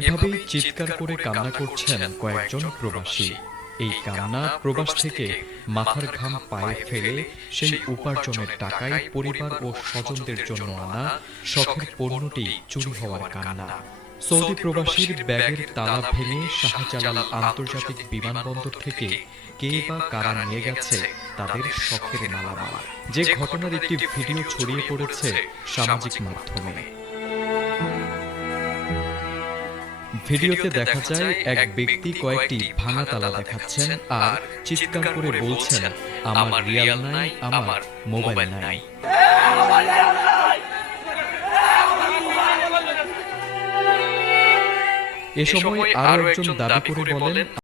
এভাবেই চিৎকার করে কান্না করছেন কয়েকজন প্রবাসী। এই কান্না প্রবাস থেকে মাথার ঘাম পায়ে ফেলে সেই উপার্জনের টাকায় পরিবার ও স্বজনদের জন্য আনা শখের পণ্যটি চুরি হওয়ার কান্না। সৌদি প্রবাসীর ব্যাগের তালা ভেঙে শাহজালাল আন্তর্জাতিক বিমানবন্দর থেকে কে বা কারা নিয়ে গেছে তাদের শখের মালামাল, যে ঘটনার একটি ভিডিও ছড়িয়ে পড়েছে সামাজিক মাধ্যমে। ভিডিওতে দেখা যায় এক ব্যক্তি কয়েকটি ভাঙা তালা দেখাচ্ছেন আর চিৎকার করে বলছেন, আমার রিয়াল নাই, আমার মোবাইল নাই। এ সময় আরো একজন দাবি করে বলেন,